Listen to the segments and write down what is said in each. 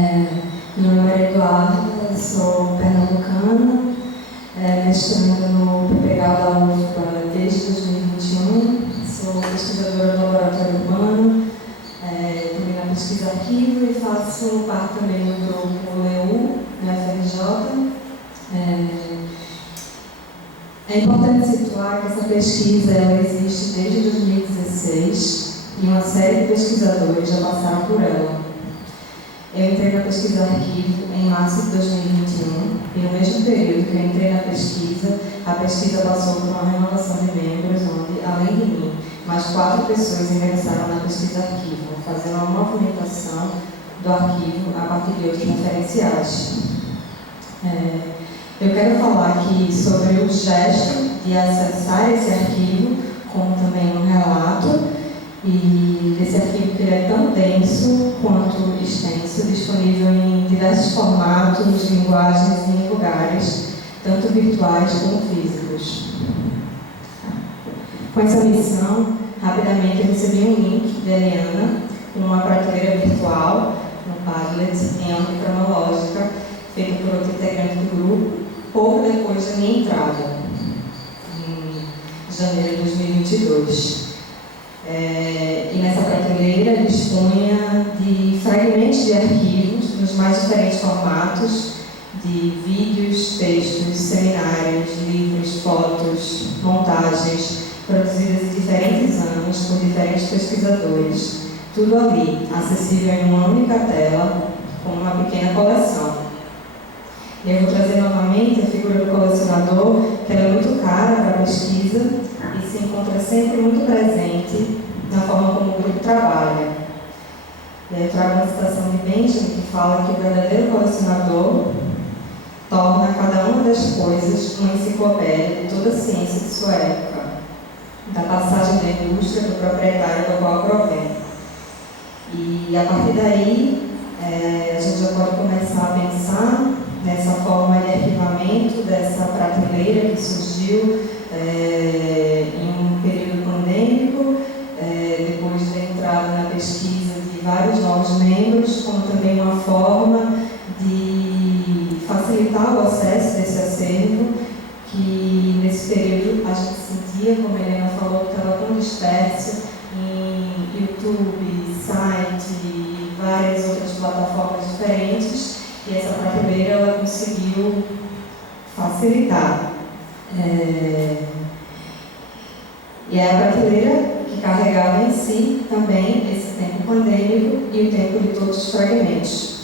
Meu nome é Eduarda, sou pernambucana, mestrando no PPGAU da UFBA desde 2021, sou pesquisadora do Laboratório Urbano, também na pesquisa arquivo e faço parte também do grupo LEU, na FRJ. É importante situar que essa pesquisa ela existe desde 2016 e uma série de pesquisadores já passaram por ela. Eu entrei na pesquisa arquivo em março de 2021 e no mesmo período que eu entrei na pesquisa, a pesquisa passou por uma renovação de membros onde, além de mim, mais 4 pessoas ingressaram na pesquisa arquivo, fazendo uma movimentação do arquivo a partir de outros referenciais. Eu quero falar aqui sobre o gesto de acessar esse arquivo, como também um relato, e desse arquivo que é tão denso quanto extenso, disponível em diversos formatos, linguagens e em lugares, tanto virtuais como físicos. Com essa missão, rapidamente eu recebi um link de Eliana, com uma prateleira virtual no Padlet, em ordem cronológica, feita por outro integrante do grupo, pouco depois da minha entrada, em janeiro de 2022. E nessa prateleira dispunha de fragmentos de arquivos nos mais diferentes formatos, de vídeos, textos, seminários, livros, fotos, montagens, produzidas em diferentes anos por diferentes pesquisadores. Tudo ali, acessível em uma única tela, com uma pequena coleção. Eu vou trazer novamente a figura do colecionador, que ela é muito cara para a pesquisa e se encontra sempre muito presente na forma como o grupo trabalha. E aí eu trago uma citação de Benjamin que fala que o verdadeiro colecionador torna cada uma das coisas uma enciclopédia de toda a ciência de sua época, da passagem da indústria do proprietário do qual provém. E a partir daí, a gente já pode começar a pensar nessa forma de arquivamento dessa prateleira que surgiu em um período pandêmico, depois da entrada na pesquisa de vários novos membros, como também uma forma de facilitar o acesso desse acervo, que nesse período a gente sentia, como a Helena falou, que estava tão disperso em YouTube, site e várias outras plataformas diferentes, e essa prateleira ela conseguiu facilitar. E é a prateleira que carregava em si também esse tempo pandêmico e o tempo de todos os fragmentos.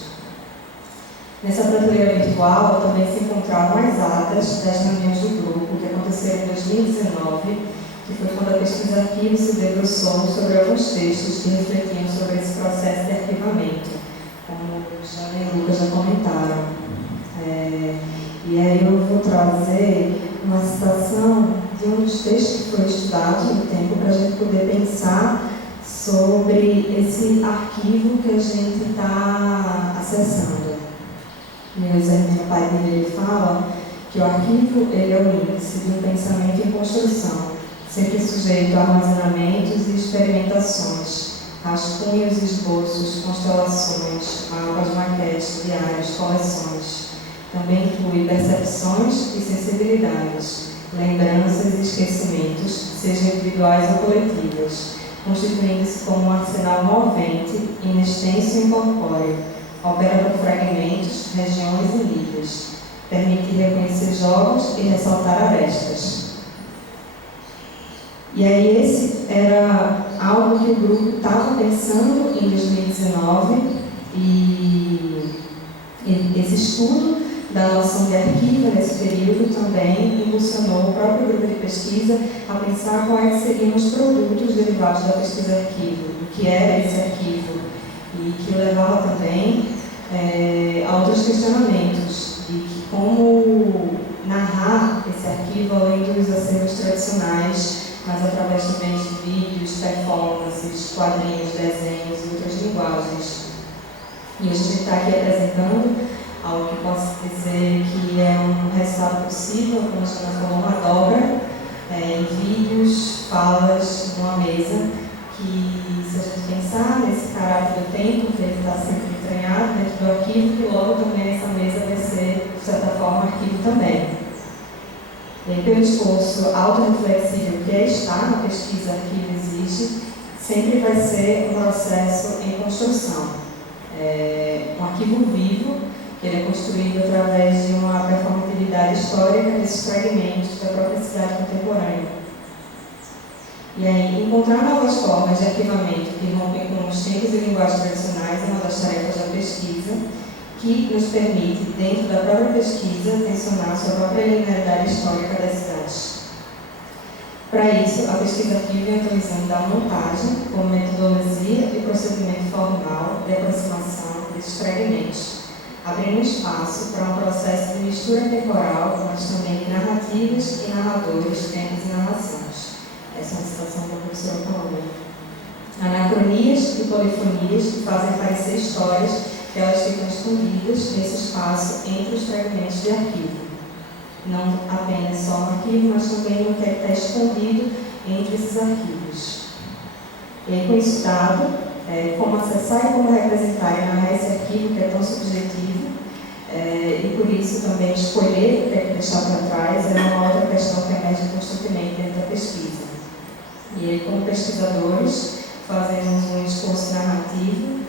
Nessa prateleira virtual também se encontravam as atas das reuniões do grupo que aconteceram em 2019, que foi quando a pesquisa arquivo se debruçou sobre alguns textos que refletiam sobre esse processo de arquivamento, como Jana e Lucas já comentaram. E aí eu vou trazer uma citação de um dos textos que foi estudado no tempo para a gente poder pensar sobre esse arquivo que a gente está acessando. Meu Zé Padilha fala que o arquivo ele é o índice de um pensamento em construção, sempre sujeito a armazenamentos e experimentações, rascunhos, esboços, constelações, mapas, maquetes, diários, coleções. Também inclui percepções e sensibilidades, lembranças e esquecimentos, sejam individuais ou coletivas, constituindo-se como um arsenal movente, inextenso e incorpóreo, opera por fragmentos, regiões e níveis, permite reconhecer jogos e ressaltar arestas. E aí esse era algo que o grupo estava pensando em 2019 e esse estudo da noção de arquivo nesse período também impulsionou o próprio grupo de pesquisa a pensar quais seriam os produtos derivados da pesquisa arquivo, o que era esse arquivo, e que levava também a outros questionamentos de que como narrar esse arquivo além dos acervos tradicionais, mas através também de vídeos, performances, quadrinhos, desenhos e outras linguagens. E a gente está aqui apresentando algo que posso dizer que é um resultado possível, como a gente falou, uma dobra em vídeos, falas, numa mesa, que se a gente pensar nesse caráter do tempo, que ele está sempre entranhado dentro do do arquivo, que logo também essa mesa vai ser, de certa forma, arquivo também. E aí, pelo esforço autorreflexível que está na pesquisa Arquivo Existe, sempre vai ser um processo em construção. Um arquivo vivo, que ele é construído através de uma performatividade histórica desses fragmentos da própria cidade contemporânea. E aí, encontrar novas formas de arquivamento que rompem com os tempos e linguagens tradicionais é uma das tarefas da pesquisa, que nos permite, dentro da própria pesquisa, tensionar sua própria linearidade histórica das cidades. Para isso, a pesquisa arquivo vem utilizando da montagem como metodologia e procedimento formal de aproximação desses fragmentos, abrindo espaço para um processo de mistura temporal, mas também de narrativas e narradores, tempos e narrações. Essa é uma citação da professora Paula. Anacronias e polifonias que fazem aparecer histórias que elas ficam escondidas nesse espaço entre os fragmentos de arquivo. Não apenas só no arquivo, mas também no que está escondido entre esses arquivos. E aí, com isso dado, como acessar e como representar e narrar esse arquivo que é tão subjetivo, e por isso também escolher o que é que deixar para trás é uma outra questão que emerge constantemente dentro da pesquisa. E aí, como pesquisadores, fazemos um esforço narrativo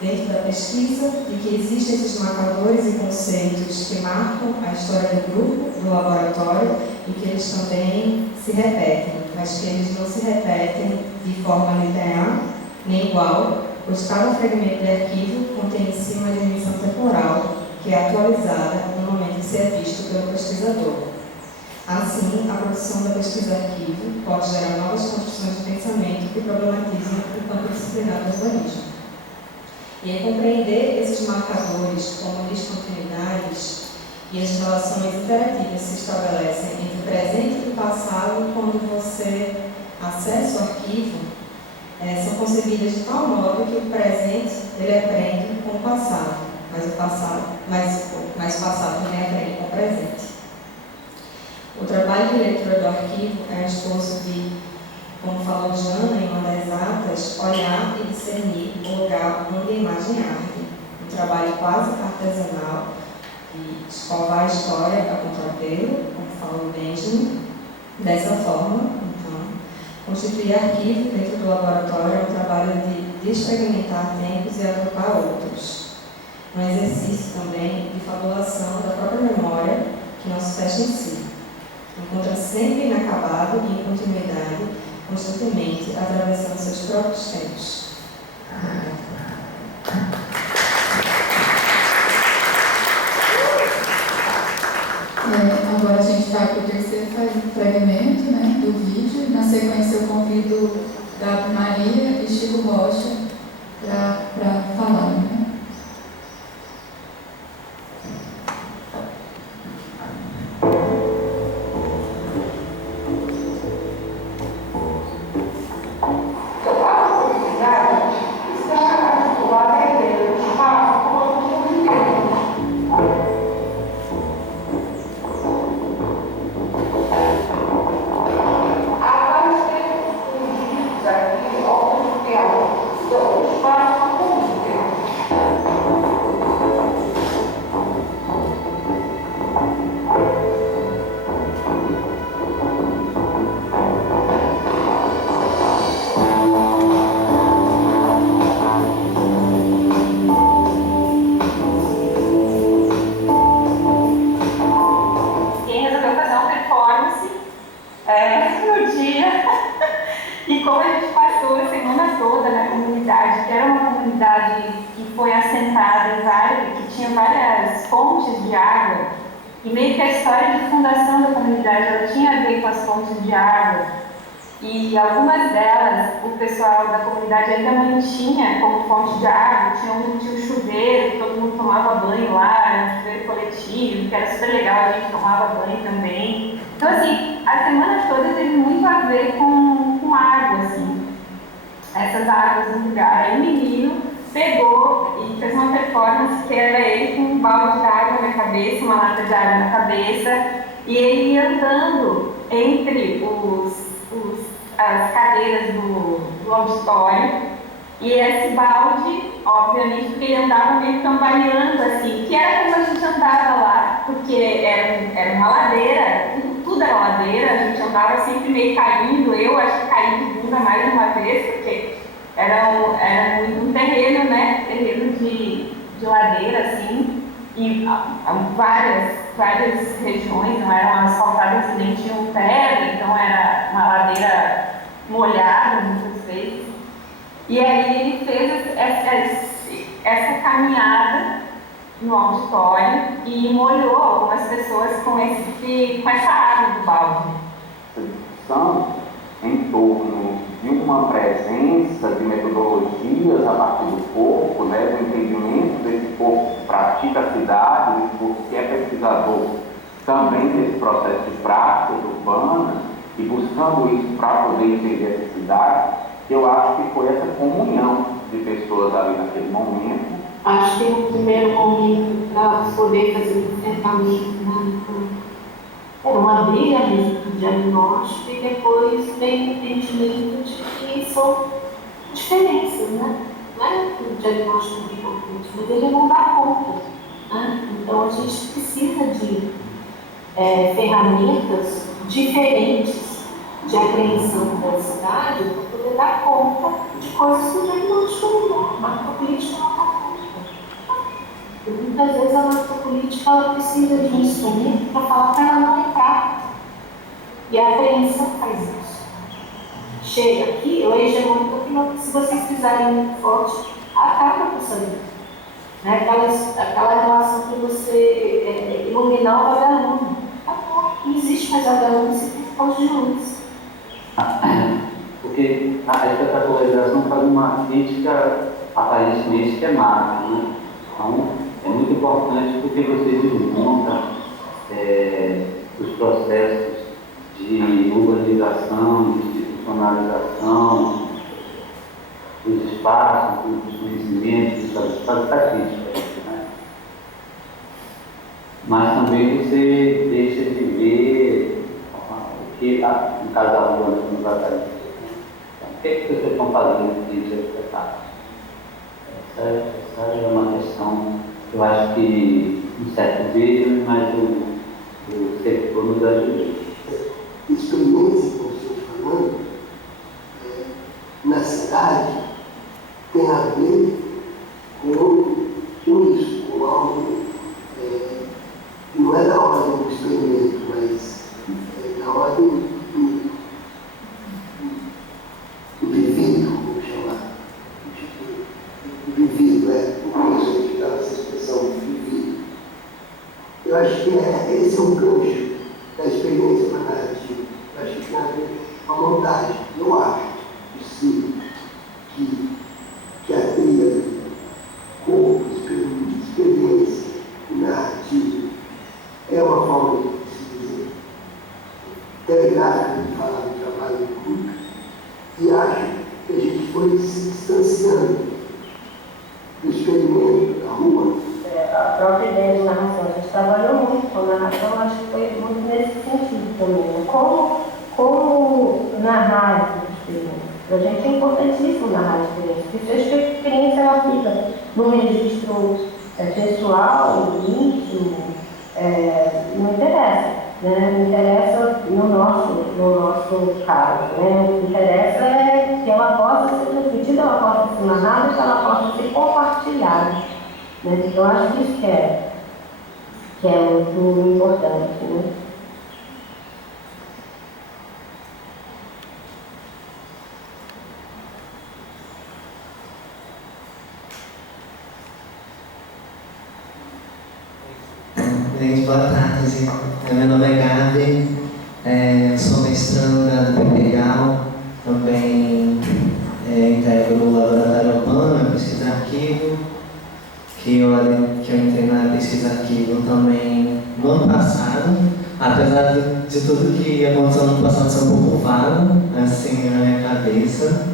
dentro da pesquisa de que existem esses marcadores e conceitos que marcam a história do grupo, do laboratório, e que eles também se repetem, mas que eles não se repetem de forma linear nem igual, pois cada fragmento de arquivo contém em si uma dimensão temporal que é atualizada no momento de ser visto pelo pesquisador. Assim, a produção da pesquisa arquivo pode gerar novas construções de pensamento que problematizam o campo disciplinar do urbanismo. E é compreender esses marcadores como discontinuidades e as relações interativas que se estabelecem entre o presente e o passado quando você acessa o arquivo, são concebidas de tal modo que o presente ele aprende com o passado, mas o passado também aprende com o presente. O trabalho de leitura do arquivo é um esforço de, como falou Jana em uma das atas, olhar e discernir o lugar onde a imagem arde. Um trabalho quase artesanal de escovar a história a contrapelo, como falou Benjamin. Dessa forma, então, constituir arquivo dentro do laboratório é um trabalho de desfragmentar tempos e agrupar outros. Um exercício também de fabulação da própria memória que não se fecha em si. Encontra sempre inacabado e em continuidade, constantemente atravessando seus próprios tempos. Agora a gente vai para o terceiro fragmento, né, do vídeo. Na sequência eu convido Gabi Maria e Chico Rocha para falar. Né? E meio que a história de fundação da comunidade ela tinha a ver com as fontes de água. E algumas delas, o pessoal da comunidade ainda mantinha como fonte de água. Tinha um chuveiro, que todo mundo tomava banho lá, era um chuveiro coletivo, que era super legal, a gente tomava banho também. Então, assim, a semana toda teve muito a ver com água, assim. Essas águas no lugar. Aí o menino pegou e fez uma performance que era ele com um balde de água na cabeça, uma lata de água na cabeça, e ele ia andando entre as cadeiras do auditório, e esse balde obviamente, porque ele andava meio cambaleando, assim, que era como a gente andava lá, porque era uma ladeira, tudo era ladeira, a gente andava sempre meio caindo, eu acho que caí de bunda mais uma vez, porque era um terreno, né, terreno de ladeira, assim, e várias regiões não eram asfaltadas e nem tinham pedra, então era uma ladeira molhada muitas vezes. E aí ele fez essa caminhada no auditório e molhou algumas pessoas com essa água do balde. São em torno de uma presença de metodologias a partir do corpo, né, do entendimento desse corpo que pratica a cidade, desse corpo que é pesquisador também desse processo de práticas urbanas e buscando isso para poder entender essa cidade, eu acho que foi essa comunhão de pessoas ali naquele momento. Acho que no primeiro momento, para poder fazer o enfrentamento, né, era uma briga mesmo do diagnóstico e depois veio o entendimento de que são diferenças, né? Não é o diagnóstico de concreto, mas ele não dá conta, né? Então a gente precisa de ferramentas diferentes de apreensão da cidade para poder dar conta de coisas que o diagnóstico não dá, a macropolítica não dá conta. E muitas vezes a macropolítica ela precisa de um instrumento para falar para ela não entrar. E a apreensão faz isso. Chega aqui, o hegemônico, se vocês fizerem muito forte, acaba com essa vida. Né? Aquela relação que você iluminar o vagalume. Não existe mais vagalume se tem falta de luz. Porque a espetacularização faz uma crítica aparentemente temática, né? Então, é muito importante porque você desmonta os processos de urbanização, de institucionalização dos espaços, dos conhecimentos, das críticas, né? Mas também você deixa de ver o que, no caso da urbanismo, não vai fazer. O que vocês estão fazendo aqui de espetáculo? Essa é uma questão que eu acho que um certo vídeo, mas o setor nos ajuda. Experiência que você está falando na cidade tem a ver com isso, com algo que não é da ordem do experimento, mas da ordem do vivido, vamos chamar. O vivido, o conceito que dá essa expressão vivido. Eu acho que esse é o gancho da experiência para a narrativa. Eu acho que tem a ver com a montagem. Eu acho que sim, que a tríade, corpo, experiência e narrativa é uma forma de se dizer telegráfica de falar do trabalho do público, e acho que a gente foi se distanciando do experimento da rua. A própria ideia de narração, a gente trabalhou muito com a narração, acho que foi muito nesse sentido também. Como narrar esse experimento? Para a gente é importantíssimo narrar a experiência, porque a experiência ela fica no registro pessoal, íntimo, não interessa, né? Não interessa no nosso caso, né? O que interessa é que ela possa ser transmitida, ela possa ser narrada, que ela possa ser compartilhada. Né? Então, acho que isso que é muito importante. Né? Gente, boa tarde. Meu nome é Gabi, sou mestranda do PPGAL, também integro o Laboratório Urbano, pesquisa de arquivo, que eu entrei na pesquisa de arquivo também no ano passado, apesar de tudo que aconteceu no ano passado ser um pouco vago, assim, na minha cabeça,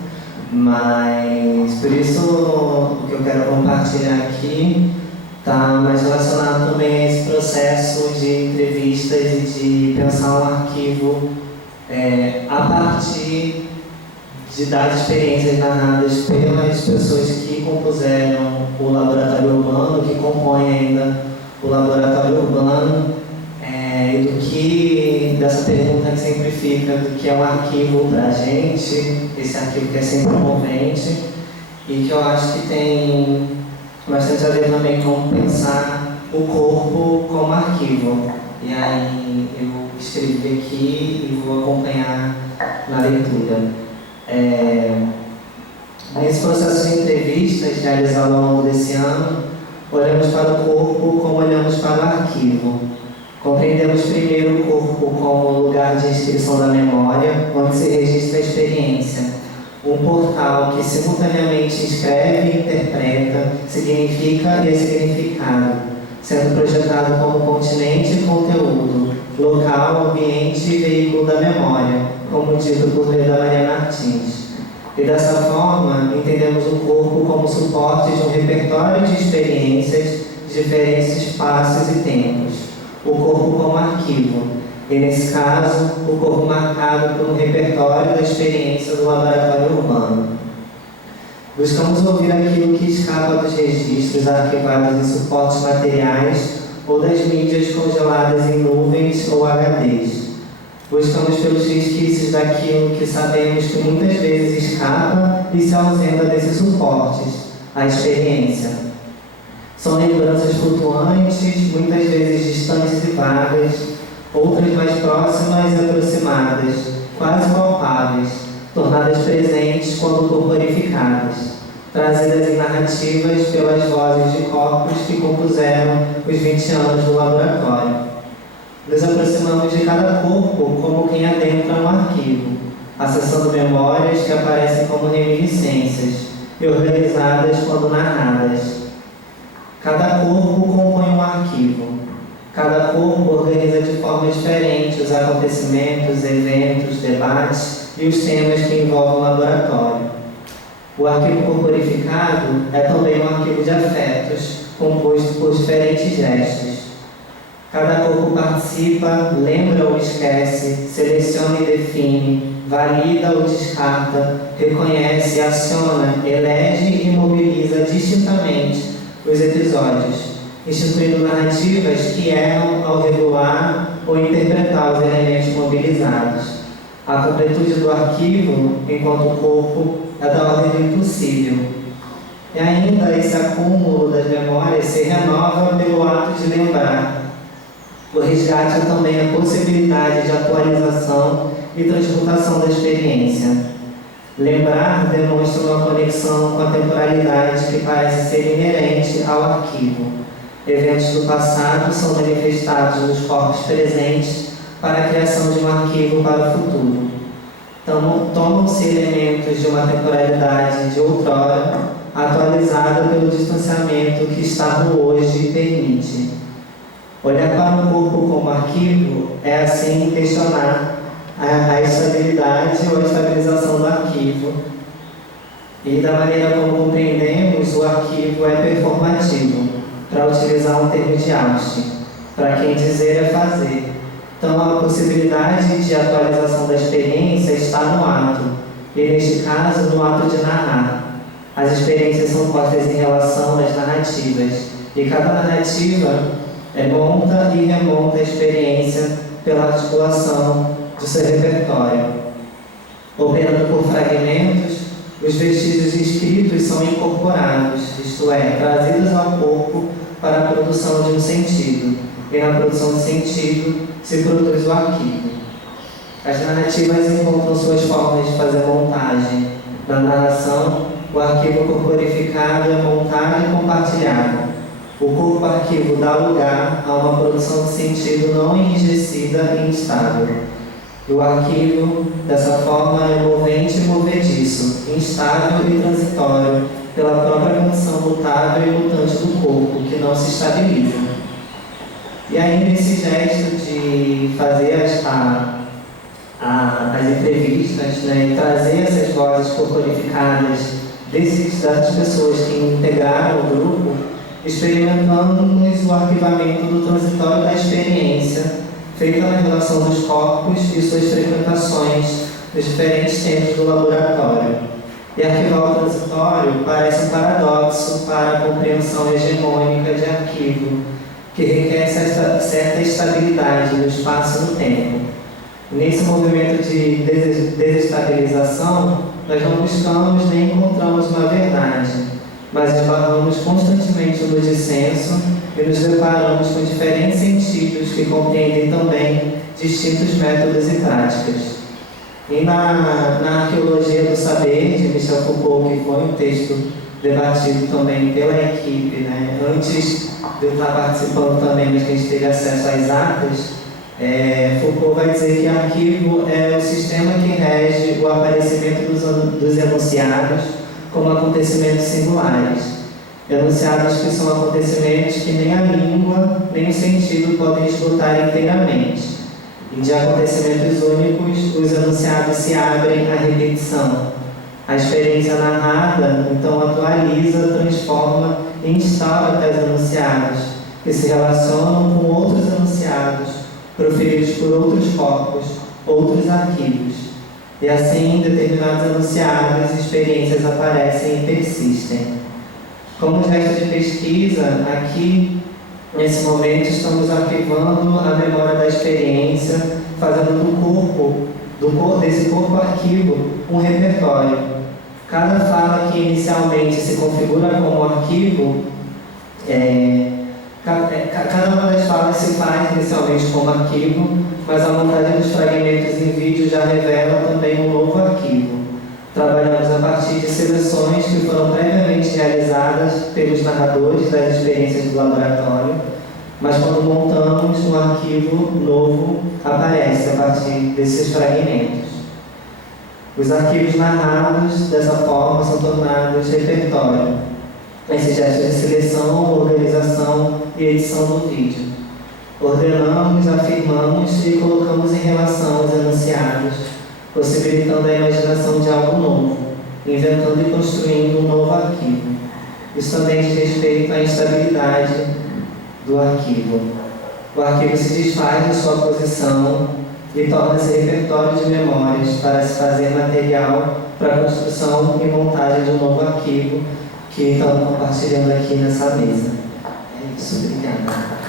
mas por isso o que eu quero compartilhar aqui está mais relacionado também a esse processo de entrevistas e de pensar um arquivo a partir de das experiências narradas pelas pessoas que compuseram o laboratório urbano, que compõem ainda o laboratório urbano, e do que, dessa pergunta que sempre fica, do que é um arquivo para a gente, esse arquivo que é sempre envolvente, e que eu acho que tem bastante a ver também com pensar o corpo como arquivo. E aí eu escrevi aqui e vou acompanhar na leitura. Nesse processo de entrevistas realizado ao longo desse ano, olhamos para o corpo como olhamos para o arquivo. Compreendemos primeiro o corpo como lugar de inscrição da memória, onde se registra a experiência. Um portal que simultaneamente escreve, interpreta, significa e é significado, sendo projetado como continente e conteúdo, local, ambiente e veículo da memória, como dito por Leda Maria Martins. E dessa forma, entendemos o corpo como suporte de um repertório de experiências de diferentes espaços e tempos. O corpo como arquivo, e nesse caso, o corpo marcado por um repertório da experiência do laboratório urbano. Buscamos ouvir aquilo que escapa dos registros arquivados em suportes materiais ou das mídias congeladas em nuvens ou HDs. Buscamos pelos resquícios daquilo que sabemos que muitas vezes escapa e se ausenta desses suportes, a experiência. São lembranças flutuantes, muitas vezes distantes e vagas, outras mais próximas e aproximadas, quase palpáveis, tornadas presentes quando corporificadas, trazidas em narrativas pelas vozes de corpos que compuseram os 20 anos do laboratório. Nos aproximamos de cada corpo como quem adentra um arquivo, acessando memórias que aparecem como reminiscências e organizadas quando narradas. Cada corpo compõe um arquivo. Cada corpo organiza de forma diferente os acontecimentos, eventos, debates e os temas que envolvem o laboratório. O arquivo corporificado é também um arquivo de afetos, composto por diferentes gestos. Cada corpo participa, lembra ou esquece, seleciona e define, valida ou descarta, reconhece, aciona, elege e mobiliza distintamente os episódios, instituindo narrativas que erram ao regular ou interpretar os elementos mobilizados. A completude do arquivo, enquanto corpo, é da ordem do impossível. E ainda esse acúmulo das memórias se renova pelo ato de lembrar. O resgate é também a possibilidade de atualização e transmutação da experiência. Lembrar demonstra uma conexão com a temporalidade que parece ser inerente ao arquivo. Eventos do passado são manifestados nos corpos presentes para a criação de um arquivo para o futuro. Tomam-se elementos de uma temporalidade de outrora, atualizada pelo distanciamento que estar no hoje permite. Olhar para o corpo como arquivo é, assim, questionar a estabilidade ou a estabilização do arquivo. E da maneira como compreendemos, o arquivo é performativo, para utilizar um termo de Austin. Para quem dizer é fazer. Então, a possibilidade de atualização da experiência está no ato, e neste caso, no ato de narrar. As experiências são postas em relação às narrativas, e cada narrativa monta e remonta a experiência pela articulação do seu repertório. Operando por fragmentos, os vestígios escritos são incorporados, isto é, trazidos ao corpo para a produção de um sentido, e na produção de sentido se produz o arquivo. As narrativas encontram suas formas de fazer montagem. Na narração, o arquivo corporificado é montado e compartilhado. O corpo arquivo dá lugar a uma produção de sentido não enrijecida e instável. E o arquivo, dessa forma, é movente e movediço, instável e transitório, pela própria condição mutável e mutante do corpo, que não se estabiliza. E aí, nesse gesto de fazer as entrevistas, né, e trazer essas vozes corporificadas dessas pessoas que integraram o grupo, experimentamos o arquivamento do transitório da experiência, feita na relação dos corpos e suas frequentações nos diferentes tempos do laboratório. E arquivar o transitório parece um paradoxo para a compreensão hegemônica de arquivo, que requer certa estabilidade no espaço e no tempo. Nesse movimento de desestabilização, nós não buscamos nem encontramos uma verdade, mas esbarramos constantemente no dissenso e nos deparamos com diferentes sentidos que compreendem também distintos métodos e práticas. E na Arqueologia do Saber, de Michel Foucault, que foi um texto debatido também pela equipe, né? Antes de eu estar participando também, mas que a gente teve acesso às atas, Foucault vai dizer que arquivo é o sistema que rege o aparecimento dos enunciados como acontecimentos singulares. Enunciados que são acontecimentos que nem a língua nem o sentido podem esgotar inteiramente. E de acontecimentos únicos, os enunciados se abrem à repetição. A experiência narrada, então, atualiza, transforma e instaura tais enunciados, que se relacionam com outros enunciados, proferidos por outros corpos, outros arquivos. E assim, determinados enunciados e experiências aparecem e persistem. Como gesto de pesquisa, aqui, nesse momento, estamos arquivando a memória da experiência, fazendo desse corpo arquivo um repertório. Cada fala que inicialmente se configura como arquivo, cada uma das falas se faz inicialmente como arquivo, mas a montagem dos fragmentos em vídeo já revela também um novo arquivo. Trabalhamos a partir de seleções que foram previamente realizadas pelos narradores das experiências do laboratório, mas quando montamos, um arquivo novo aparece a partir desses fragmentos. Os arquivos narrados, dessa forma, são tornados repertório. Esse gesto de seleção, organização e edição do vídeo. Ordenamos, afirmamos e colocamos em relação os enunciados, possibilitando a imaginação de algo novo, inventando e construindo um novo arquivo. Isso também diz respeito à instabilidade do arquivo. O arquivo se desfaz de sua posição e torna-se repertório de memórias para se fazer material para a construção e montagem de um novo arquivo que estamos compartilhando aqui nessa mesa. É isso, obrigada.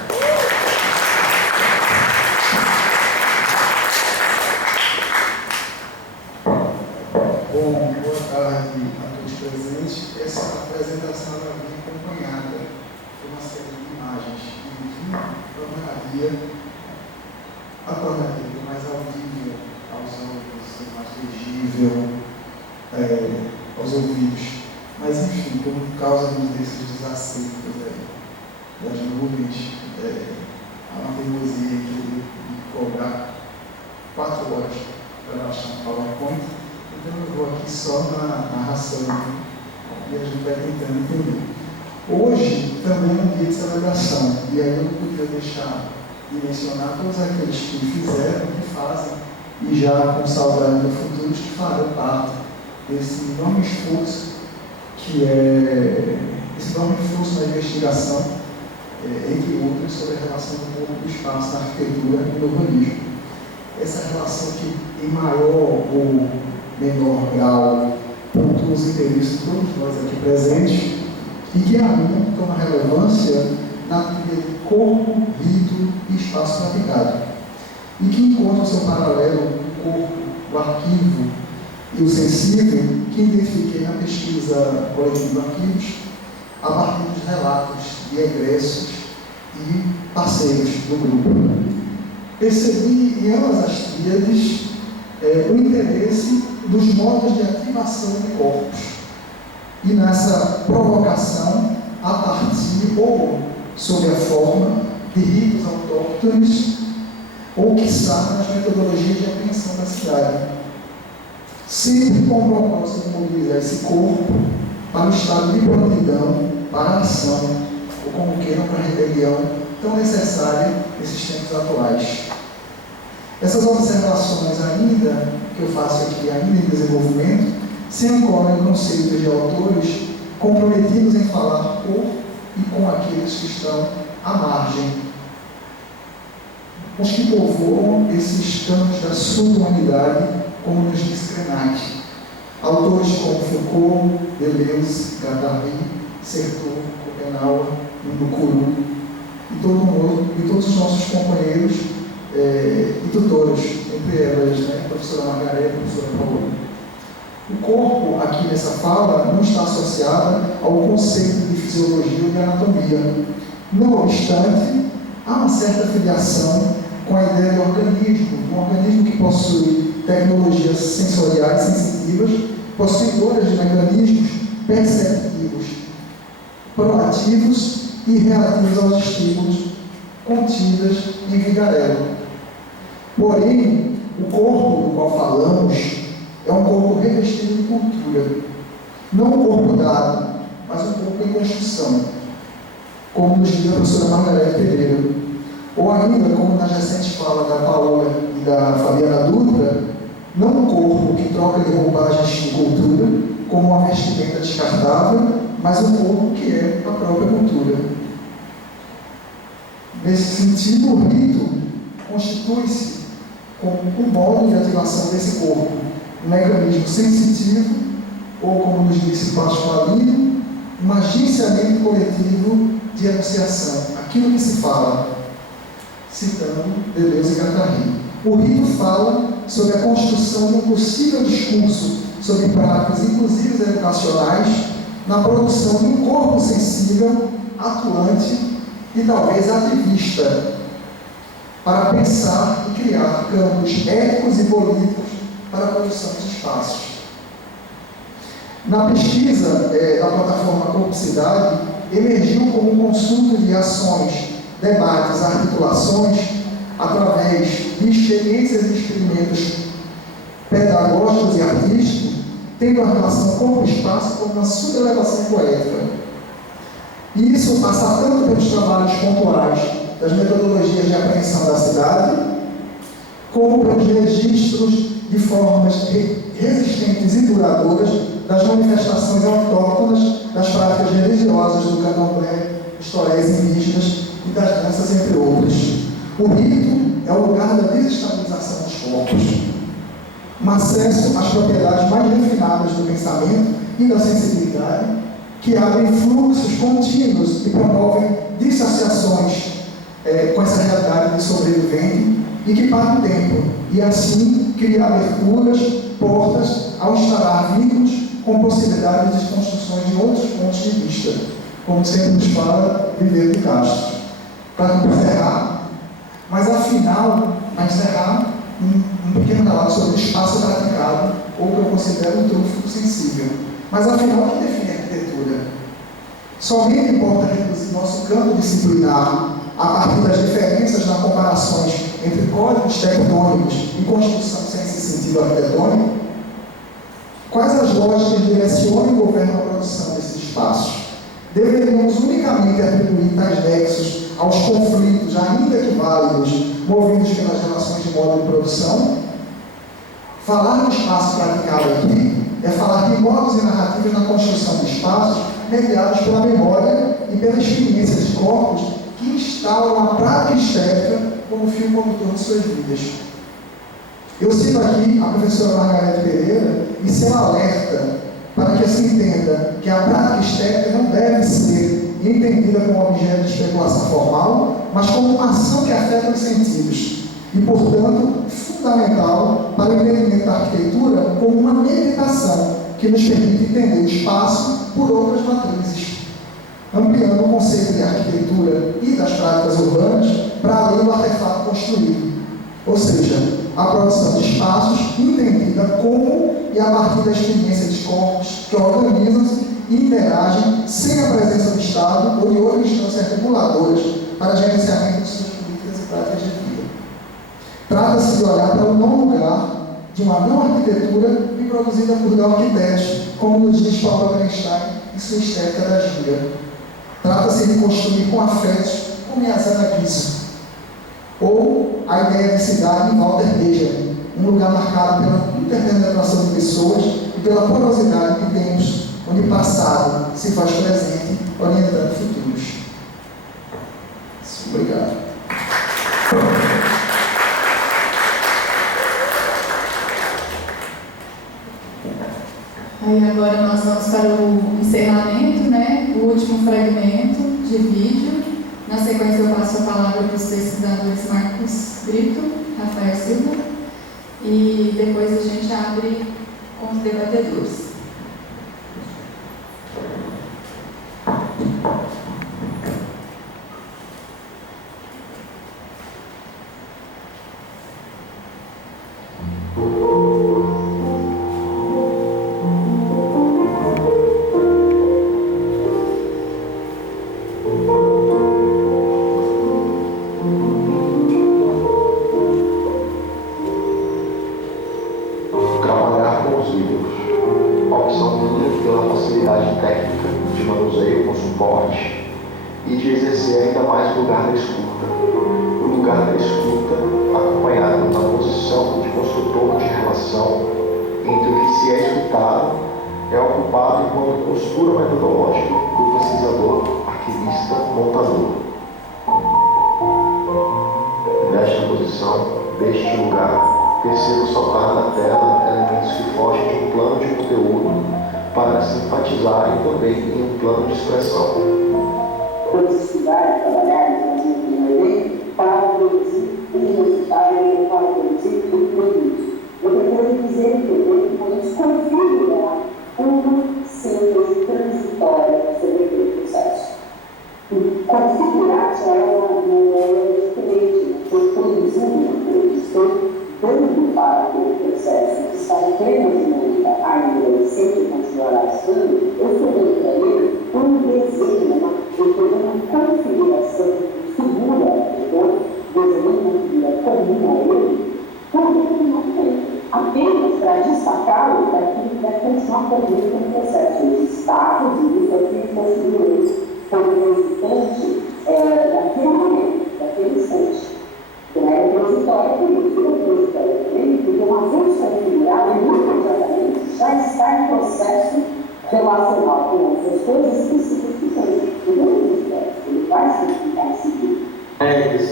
Bom, boa tarde a todos presentes. Essa apresentação vem acompanhada por uma série de imagens que tornaria mais audível aos olhos, mais legível aos ouvidos. Mas, enfim, por causa desses desacertos das nuvens, há uma teimosia de cobrar 4 horas para baixar um PowerPoint. Então eu vou aqui só na narração e a gente vai tentando entender. Hoje também é um dia de celebração, e aí eu não podia deixar de mencionar todos aqueles que fizeram, que fazem, e já com saudade do futuro, que farão parte desse enorme esforço na investigação, entre outras, sobre a relação do corpo e do espaço na arquitetura e no urbanismo. Essa relação que, em maior ou menor grau, pontua os interesses de todos nós aqui presentes, e que, a mim, toma relevância na trilha de corpo, rito e espaço praticado, e que encontra o seu paralelo no corpo, o arquivo e o sensível, que identifiquei na pesquisa coletiva Arquivos, a partir dos relatos de egressos e parceiros do grupo. Percebi em ambas as tríades o interesse dos modos de ativação de corpos, e nessa provocação a partir ou sob a forma de ritos autóctones ou, quiçá, nas metodologias de apreensão da cidade, sempre com o propósito de mobilizar esse corpo para o estado de prontidão, para a ação, ou como queiram, para a rebelião, tão necessária nesses tempos atuais. Essas observações ainda, que eu faço aqui, ainda em desenvolvimento, se ancoram em conceitos de autores comprometidos em falar por e com aqueles que estão à margem, os que povoam esses campos da subhumanidade como nos diz Krenak. Autores como Foucault, Deleuze, Guattari, Sertor, Schopenhauer, Mundukuru e todos os nossos companheiros e tutores, entre elas, né, a professora Margareth, a professora Paola. O corpo, aqui nessa fala, não está associado ao conceito de fisiologia ou de anatomia. Não obstante, há uma certa filiação com a ideia de organismo, um organismo que possui tecnologias sensoriais sensitivas, possuidoras de mecanismos perceptivos, proativos e reativos aos estímulos contidas em vigarelo. Porém, o corpo do qual falamos é um corpo revestido de cultura, não um corpo dado, mas um corpo em construção, como nos diz a professora Margareth Pereira. Ou ainda, como nas recentes falas da Paola e da Fabiana Dutra, não um corpo que troca de roupagens de cultura, como uma vestimenta descartável, mas um corpo que é a própria cultura. Nesse sentido, o rito constitui-se como um modo de ativação desse corpo, um mecanismo sensitivo, ou, como nos disse Pasqualino, um agenciamento coletivo de enunciação, aquilo que se fala, citando Deleuze e Guattari. O rito fala sobre a construção de um possível discurso sobre práticas, inclusive educacionais, na produção de um corpo sensível, atuante e talvez ativista, para pensar e criar campos éticos e políticos para a produção de espaços. Na pesquisa da plataforma Corpo-Cidade, emergiu como um conjunto de ações, debates, articulações, através de experiências e experimentos pedagógicos e artísticos, tendo a relação com o espaço como uma subelevação poética. E isso passa tanto pelos trabalhos pontuais das metodologias de apreensão da cidade, como pelos registros de formas resistentes e duradouras das manifestações autóctonas, das práticas religiosas do candomblé, dos torés indígenas e das danças, entre outros. O rito é o lugar da desestabilização dos corpos, um acesso às propriedades mais refinadas do pensamento e da sensibilidade, que abrem fluxos contínuos e promovem dissociações com essa realidade de sobrevivente e que para o tempo, e assim cria aberturas, portas ao instalar vínculos com possibilidade de desconstruções de outros pontos de vista, como sempre nos fala Viver de Castro. Para encerrar, mas afinal, para encerrar, um pequeno relato sobre o espaço praticado, ou que eu considero um trunfo sensível. Mas afinal, o que define a arquitetura? Somente importa reduzir nosso campo disciplinar a partir das diferenças nas comparações entre códigos tectônicos e construção sem esse sentido arquitetônico? Quais as lógicas direcionam e governam a produção desses espaços? Deveríamos unicamente atribuir tais nexos aos conflitos, ainda que válidos, movidos pelas relações de modo de produção? Falar no espaço praticado aqui é falar de modos e narrativas na construção de espaços mediados pela memória e pela experiência de corpos que instalam a prática estética como fio condutor de suas vidas. Eu cito aqui a professora Margareth Pereira e seu alerta para que se entenda que a prática estética não deve ser entendida como objeto de especulação formal, mas como uma ação que afeta os sentidos e, portanto, fundamental para o entendimento da arquitetura como uma meditação que nos permite entender o espaço por outras matrizes, ampliando o conceito de arquitetura e das práticas urbanas para além do artefato construído, ou seja, a produção de espaços entendida como e a partir da experiência de corpos que organizam-se e interagem sem a presença do Estado ou de outras instâncias reguladoras para gerenciamento de suas políticas e práticas de vida. Trata-se de olhar para o não lugar de uma não arquitetura e produzida por não arquitetos, como nos diz Paulo Bernstein em sua Estética da Gíria. Trata-se de construir com afetos, como Yazana Guisso, ou a ideia de cidade em Walter Benjamin, um lugar marcado pela interpenetração de pessoas e pela porosidade de tempos, onde o passado se faz presente, orientando futuros. Obrigado. para o encerramento, né? O último fragmento de vídeo. Na sequência, eu passo a palavra para os pesquisadores Marcos Brito, Rafael Silva, e depois a gente abre com os debatedores.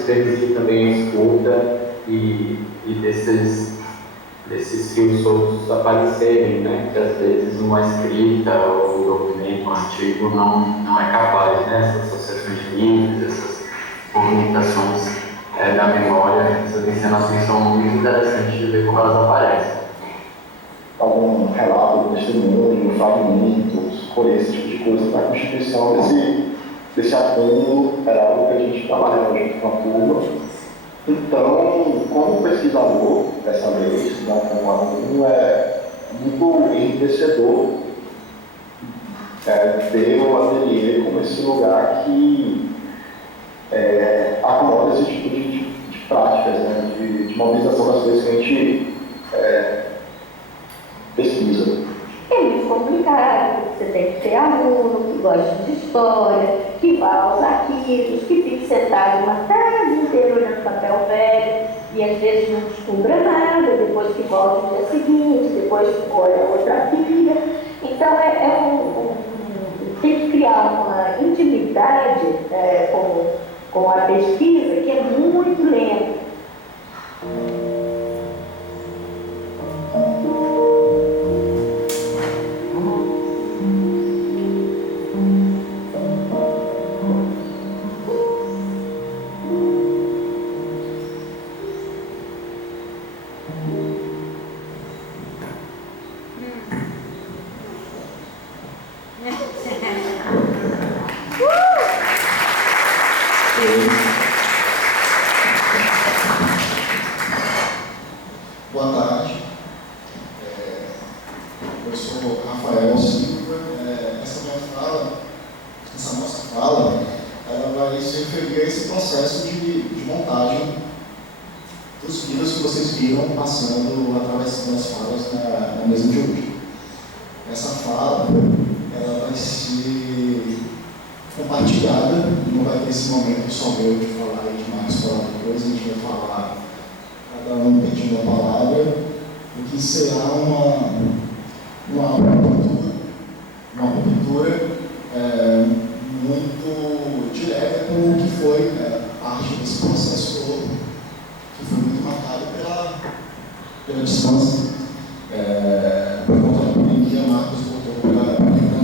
Permitir também a escuta e desses fios soltos aparecerem, né? Que às vezes uma escrita ou um documento, um artigo não é capaz, né? Essas associações de livros, essas movimentações da memória, essas encenações são muito interessantes de ver como elas aparecem. Algum relato, testemunho, fragmentos, colher esse tipo de coisa para a constituição desse acúmulo era algo que a gente trabalhava junto com a turma. Então, como pesquisador, dessa vez, como aluno, é muito enriquecedor ter o ateliê como esse lugar que acomoda esse tipo de práticas, né, de mobilização das coisas que a gente pesquisa. É muito complicado, você tem que ter aluno que gosta de história, que vá aos arquivos, que fique sentado uma tarde inteira olhando papel velho e às vezes não descubra nada, depois que volta no dia seguinte, depois olha outra pilha. Então tem que criar uma intimidade com a pesquisa que é muito lenta. Boa tarde. Eu sou Rafael Silva. Essa nossa fala, ela vai se referir a esse processo de montagem dos vídeos que vocês viram passando, atravessando as falas na mesa de hoje. Essa fala, ela vai ser compartilhada, não vai ter esse momento só meu de falar e de Marcos falar depois, a gente vai falar cada um pedindo a palavra, o que será uma ruptura muito direta com o que foi parte desse processo todo, que foi muito marcado pela distância. Por conta da pandemia, Marcos voltou para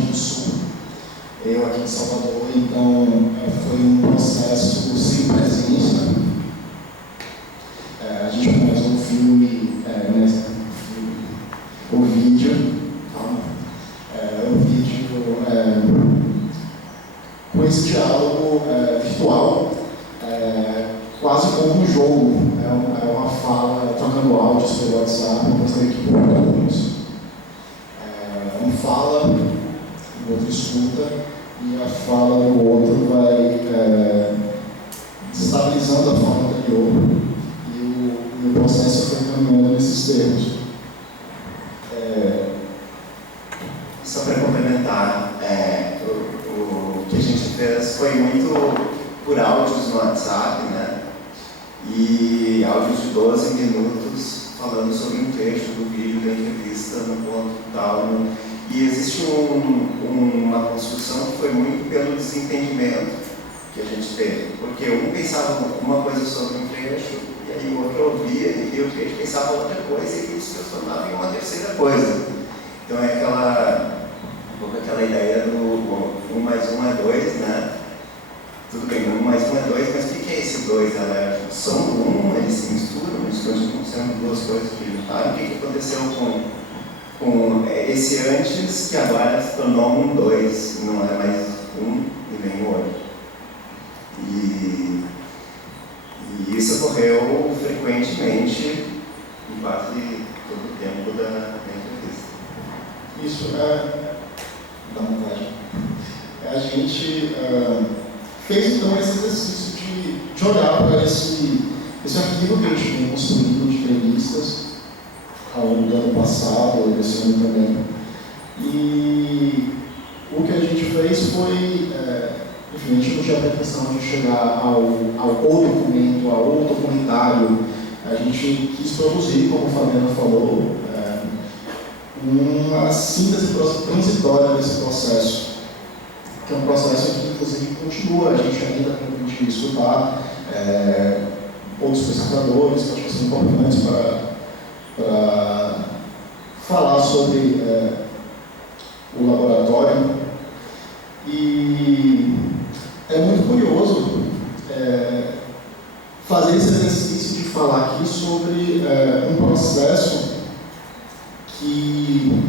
algo virtual, quase como um jogo. É uma fala trocando áudios pelo WhatsApp, eu gostaria que publicamos. Um fala, o outro escuta, e a fala do outro vai estabilizando a fala anterior, e o processo foi caminhando nesses termos. Só para complementar, o que a gente fez foi muito por áudios no WhatsApp, né? E áudios de 12 minutos falando sobre um trecho do vídeo da entrevista no ponto tal. E existe uma construção que foi muito pelo desentendimento que a gente teve, porque um pensava uma coisa sobre um trecho, e aí o outro ouvia, e o trecho pensava outra coisa, e isso se transformava em uma terceira coisa. Então é aquela ideia do 1 mais 1 é 2, né? Tudo bem, 1 mais 1 é 2, mas o que é esse 2? Ela é a função do 1, eles se misturam, eles continuam sendo duas coisas que juntaram. O que aconteceu com esse antes, que agora se tornou um 2, não é mais um e nem o outro? E isso ocorreu frequentemente em quase todo o tempo da entrevista. Isso dá vontade. A gente fez então esse exercício de olhar para esse arquivo que a gente vem construindo de entrevistas ao longo do ano passado, desse ano também. E o que a gente fez foi, enfim, a gente não tinha a pretensão de chegar ao documento, ao documentário. A gente quis produzir, como a Fabiana falou, uma síntese transitória desse processo, que é um processo que, inclusive, continua. A gente ainda tem que escutar outros pesquisadores que acho que são importantes para falar sobre o laboratório. E é muito curioso fazer esse exercício de falar aqui sobre um processo que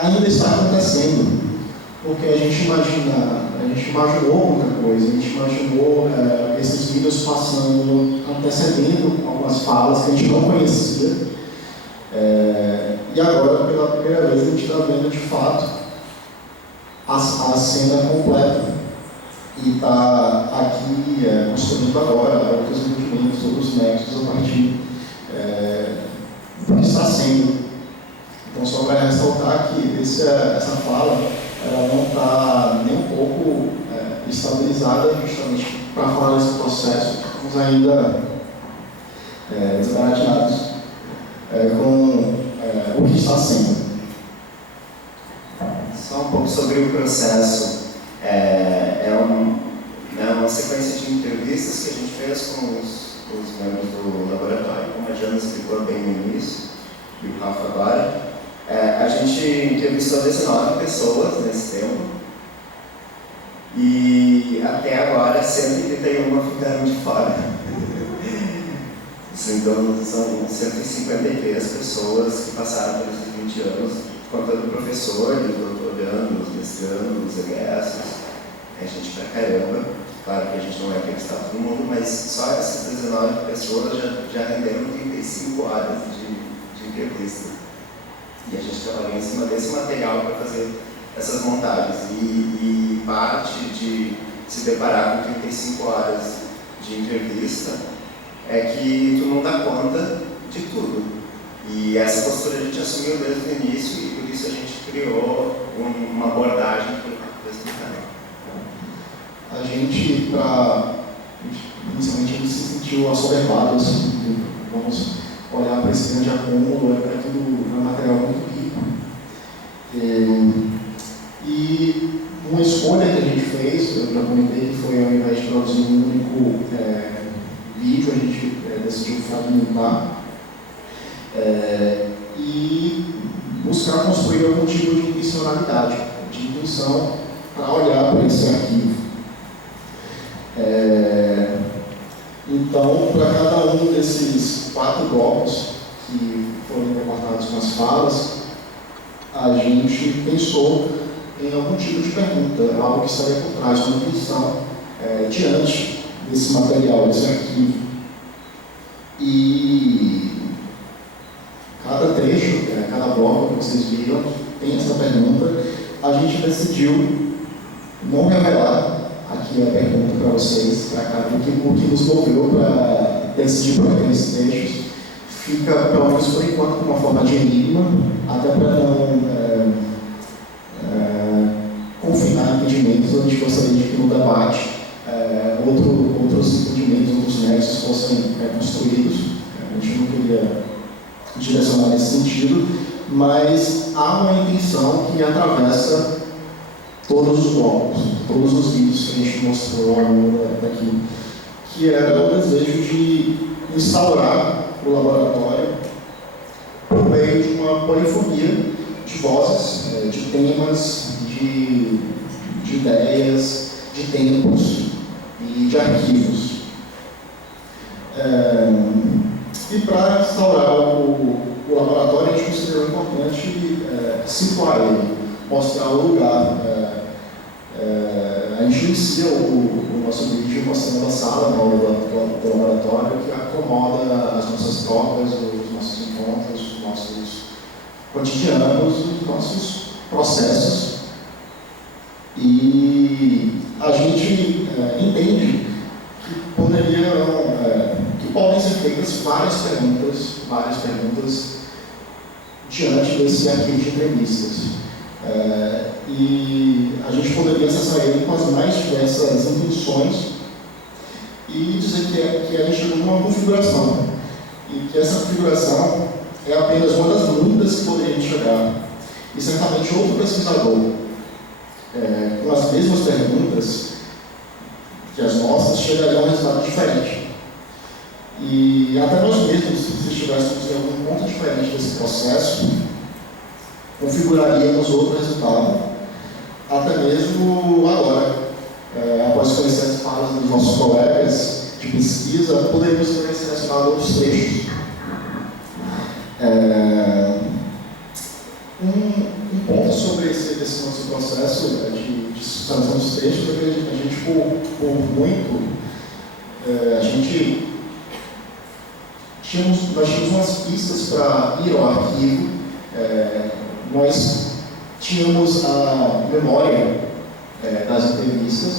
ainda está acontecendo, porque a gente imaginou muita coisa, a gente imaginou esses vídeos passando, antecedendo algumas falas que a gente não conhecia, e agora, pela primeira vez, a gente está vendo de fato a cena completa, e está aqui construindo agora outros entendimentos, outros nexos a partir do que está sendo. Então, só para ressaltar que essa fala ela não está nem um pouco estabilizada, justamente para falar desse processo. Estamos ainda desbaratinados com o que está sendo. Só um pouco sobre o processo. Uma sequência de entrevistas que a gente fez com os membros do laboratório, como a Jana explicou bem no início, e o Rafa agora. A gente entrevistou 19 pessoas nesse tempo, e até agora 131 ficaram de fora. Então são 153 pessoas que passaram por esses 20 anos, contando professores, doutorandos, mestrandos, egressos. É gente pra caramba. Claro que a gente não vai entrevistar todo mundo, mas só essas 19 pessoas já renderam 35 horas de entrevista. E a gente trabalhou em cima desse material para fazer essas montagens. E parte de se deparar com 35 horas de entrevista é que tu não dá conta de tudo. E essa postura a gente assumiu desde o início, e por isso a gente criou uma abordagem para explicar. A gente, inicialmente, a gente se sentiu assoberbado, assim, vamos olhar para esse grande acúmulo, é tudo um material muito rico. E uma escolha que a gente fez, eu já comentei, que foi ao invés de produzir um único vídeo, a gente decidiu fragmentar e buscar construir algum tipo de intencionalidade, de intenção para olhar para esse arquivo. Então, para cada um desses 4 blocos que foram recortados com as falas, a gente pensou em algum tipo de pergunta, algo que estaria por trás, uma intuição diante desse material, desse arquivo. E cada trecho, cada bloco que vocês viram, tem essa pergunta. A gente decidiu não revelar aqui a pergunta para vocês, para cá, o que nos moveu para decidir por aqueles trechos. Fica, pelo menos por enquanto, com uma forma de enigma, até para não confinar entendimentos. A gente gostaria de que no debate outros entendimentos, outros nexos fossem construídos. A gente não queria direcionar nesse sentido, mas há uma intenção que atravessa todos os blocos, todos os vídeos que a gente mostrou ao longo daqui, que era o desejo de instaurar o laboratório por meio de uma polifonia de vozes, de temas, de ideias, de tempos e de arquivos. E para instaurar o laboratório, a gente considerou importante situar ele, mostrar o lugar. A gente inicia o nosso vídeo mostrando a sala nova do laboratório, que acomoda as nossas trocas, os nossos encontros, os nossos cotidianos, os nossos processos. E a gente entende que podem ser feitas várias perguntas diante desse arquivo de entrevistas. E a gente poderia acessar ele com as mais diversas intenções e dizer que a gente chegou numa configuração, e que essa configuração é apenas uma das muitas que poderíamos chegar. E certamente outro pesquisador, com as mesmas perguntas que as nossas, chegaria a um resultado diferente. E até nós mesmos, se estivéssemos em algum ponto diferente desse processo, configuraríamos outro resultado, até mesmo agora, após conhecer as falas dos nossos colegas de pesquisa, poderíamos ter selecionado outros trechos. Um ponto sobre esse nosso processo de seleção dos trechos é que a gente, por muito, nós tínhamos umas pistas para ir ao arquivo. Nós tínhamos a memória das entrevistas,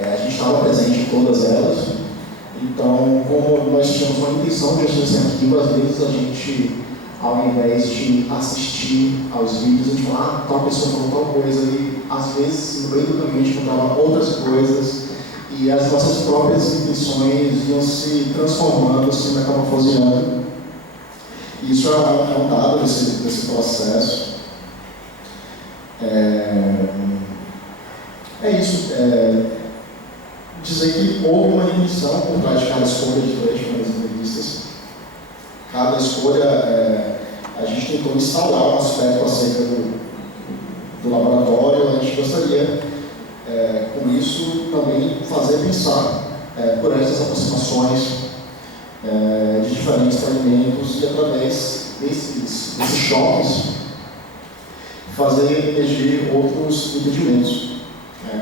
a gente estava presente em todas elas, então, como nós tínhamos uma intenção de assistir esse arquivo, às vezes a gente, ao invés de assistir aos vídeos, a gente falava, tal pessoa falou tal coisa, e às vezes no meio do caminho a gente encontrava outras coisas, e as nossas próprias intenções iam se transformando, se metamorfoseando. Isso é um dado desse processo. Isso. Dizer que houve uma intenção por trás de cada escolha de trecho nas entrevistas. Cada escolha, a gente tentou instaurar um aspecto acerca do laboratório. A gente gostaria, com isso, também fazer pensar por essas aproximações de diferentes fragmentos, e através desses choques fazer emergir outros entendimentos.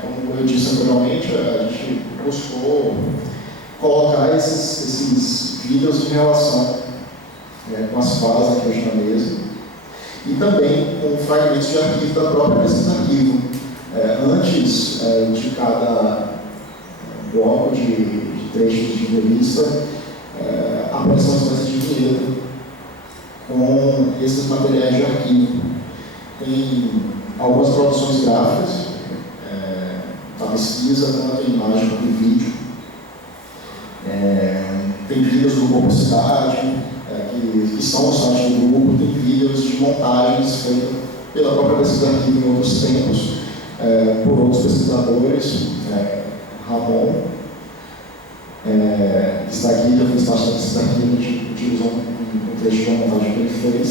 Como eu disse anteriormente, a gente buscou colocar esses vídeos em relação com as falas aqui hoje na mesa, e também com fragmentos de arquivo da própria pesquisa arquivo. Antes de cada bloco de trechos de entrevista, apareceu uma espécie de vinheta com esses materiais de arquivo. Tem algumas produções gráficas da pesquisa, tanto em imagem quanto em vídeo. Tem vídeos do Grupo Cidade, que estão no site do grupo, tem vídeos de montagens feitas pela própria pesquisa arquivo em outros tempos, por outros pesquisadores. Ramon, que está aqui, já fez parte da pesquisa arquivo, a gente utilizou um trecho de uma montagem que ele fez.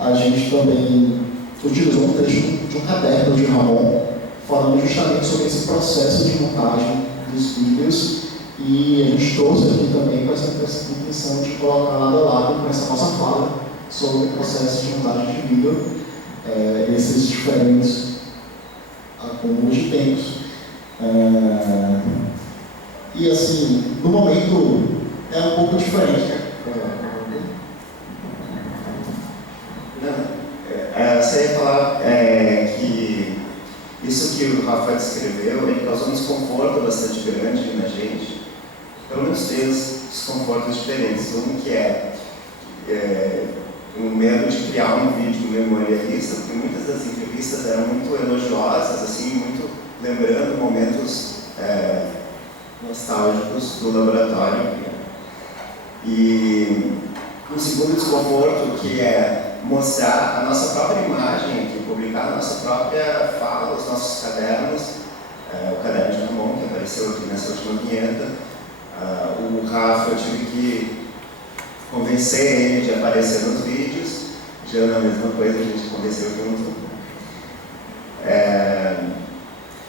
A gente também utilizou um trecho de um caderno de Ramon, falando justamente sobre esse processo de montagem dos vídeos, e a gente trouxe aqui também com essa intenção de colocar lado a lado com essa nossa fala sobre o processo de montagem de vídeo, esses diferentes acúmulos de tempos. E assim, no momento é um pouco diferente, né? Você ia falar que isso que o Rafa descreveu causou um desconforto bastante grande na gente, pelo menos três desconfortos diferentes. Um que é o medo de criar um vídeo memorialista, porque muitas das entrevistas eram muito elogiosas, assim, muito lembrando momentos nostálgicos do laboratório. E um segundo desconforto que é mostrar a nossa própria imagem aqui, publicar a nossa própria fala, os nossos cadernos, o caderno de Ramon, que apareceu aqui nessa última vinheta. O Rafa, eu tive que convencer ele de aparecer nos vídeos, já na mesma coisa, a gente convenceu junto.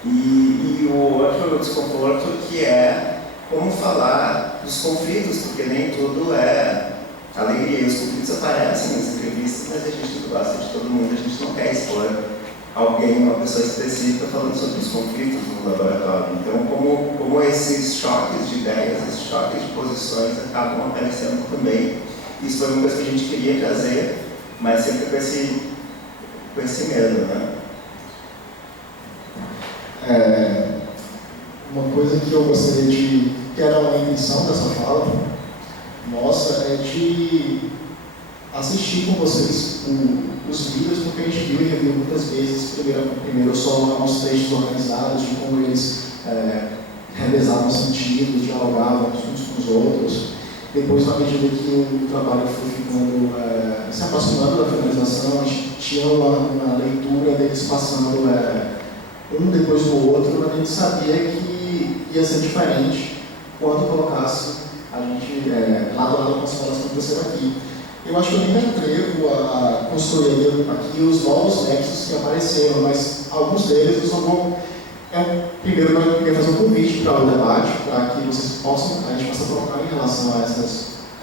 E o outro desconforto que é como falar dos conflitos, porque nem tudo é alegria. Os conflitos aparecem nas entrevistas, mas a gente gosta de todo mundo, a gente não quer expor alguém, uma pessoa específica falando sobre os conflitos no laboratório. Então, como esses choques de ideias, esses choques de posições acabam aparecendo também. Isso foi uma coisa que a gente queria trazer, mas sempre com esse medo, né? Uma coisa que eu gostaria que era uma intenção dessa fala nossa, é de assistir com vocês os vídeos, porque a gente viu e reviu muitas vezes, primeiro só os textos organizados, de como eles revezavam sentidos, dialogavam uns com os outros. Depois, na medida que o trabalho foi ficando, se aproximando da finalização, a gente tinha uma leitura deles passando um depois do outro, mas a gente sabia que ia ser diferente quando colocasse a gente lado a lado com as falas que aconteceram aqui. Eu acho que eu nem me atrevo a construir aqui os novos nexos que apareceram, mas alguns deles eu só vou. Primeiro, eu queria fazer um convite para o debate, para que vocês a gente possa trocar em relação a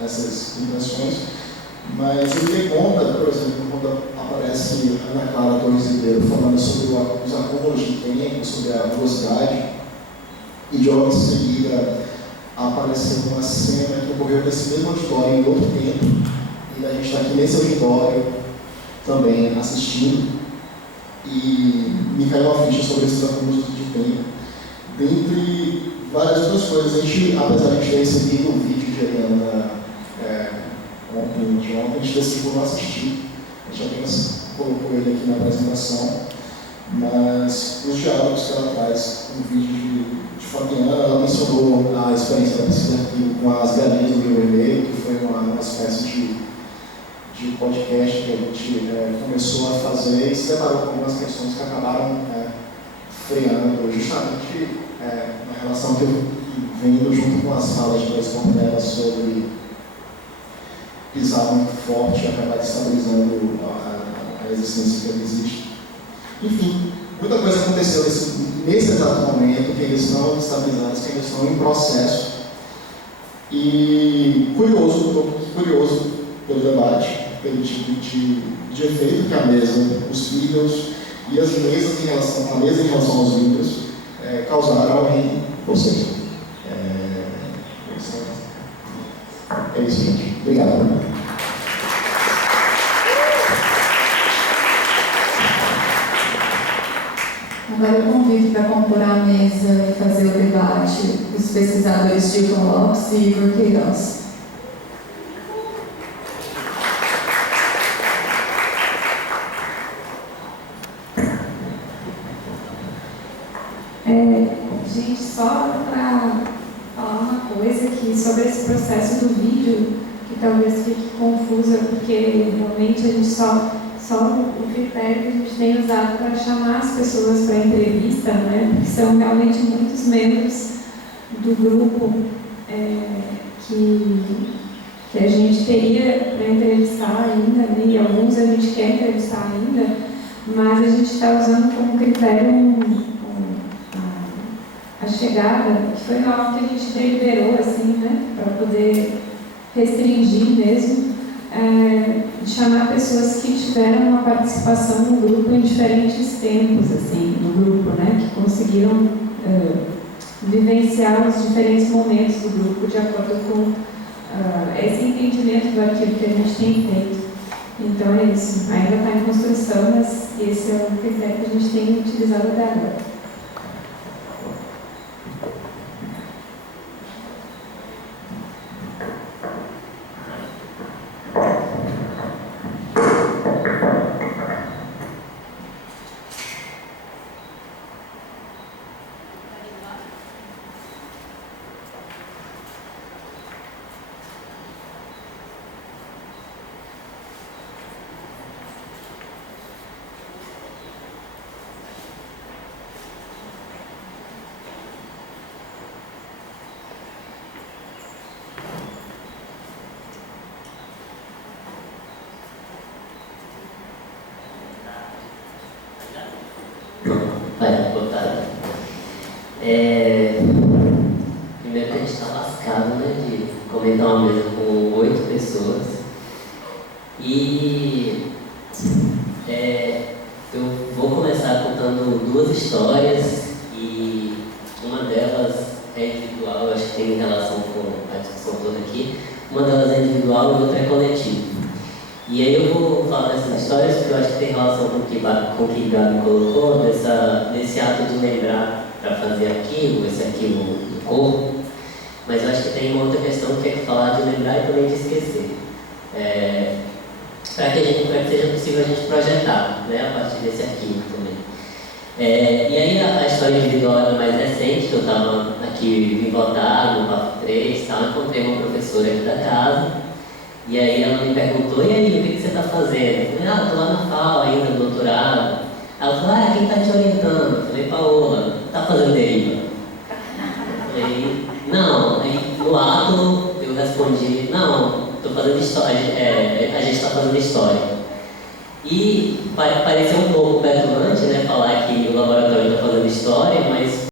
essas intenções. Mas eu me dei conta, por exemplo, quando aparece Ana Clara Torres Ribeiro falando sobre os acúmulos de tempo, sobre a velocidade, e de logo em seguida apareceu uma cena que ocorreu nesse mesmo auditório em outro tempo, e a gente está aqui nesse auditório também assistindo, e me caiu uma ficha sobre esses acúmulos de tempo. Dentre várias outras coisas, a gente, apesar de a gente ter recebido um vídeo de Eliana ontem, a gente decidiu não assistir, a gente apenas colocou ele aqui na apresentação, mas os diálogos que ela traz no vídeo de Fabiana, ela mencionou a experiência da pesquisa aqui com as galinhas do Rio Vermelho, que foi uma espécie de podcast que a gente começou a fazer e se deparou com algumas questões que acabaram freando justamente na relação que eu venho junto com as falas de Dois Portela sobre pisar muito forte e acabar destabilizando a existência que existe. Enfim, muita coisa aconteceu nesse exato momento, que eles estão estabilizados, que eles estão em processo. E curioso pelo debate, pelo tipo de efeito que a mesa, os vídeos e as mesas em relação aos vídeos causaram em vocês. É isso, gente. Obrigado. Agora eu convido para compor a mesa e fazer o debate os pesquisadores Gilton Lopes e Igor Queiroz. Gente, só para falar uma coisa aqui sobre esse processo do vídeo, que talvez fique confusa, porque realmente a gente só o critério que a gente tem usado para chamar as pessoas para entrevista, né? Porque são realmente muitos membros do grupo que a gente teria para entrevistar ainda, né? E alguns a gente quer entrevistar ainda, mas a gente está usando como critério a chegada, que foi algo que a gente deliberou, assim, né? Para poder restringir mesmo de chamar pessoas que tiveram uma participação no grupo em diferentes tempos, assim, no grupo, né, que conseguiram vivenciar os diferentes momentos do grupo de acordo com esse entendimento do arquivo que a gente tem feito. Então é isso, ainda está em construção, mas esse é o critério que a gente tem utilizado até agora. Boa tarde. Primeiro que a gente está lascado, né, de comentar uma mesa com 8 pessoas. E eu vou começar contando 2 histórias e uma delas é individual, eu acho que tem relação com a discussão toda aqui. Uma delas é individual e outra é coletiva. E aí eu vou falar dessas histórias porque eu acho que tem relação com o que Gabi colocou, desse ato de lembrar para fazer arquivo, esse arquivo do corpo, mas eu acho que tem uma outra questão que é falar de lembrar e também de esquecer. Para que seja possível a gente projetar, né, a partir desse arquivo também. E aí a história individual era mais recente, que eu estava aqui vim votar no PAF 3 e tal, encontrei uma professora aqui da casa. E aí ela me perguntou, e aí, o que você está fazendo? Eu falei, estou lá na FAO ainda, no doutorado. Ela falou, quem está te orientando? Eu falei, Paola, está fazendo deriva? Eu falei, não. Aí no ato eu respondi, não, estou fazendo história, a gente está fazendo história. E pareceu um pouco petulante, né, falar que o laboratório está fazendo história, mas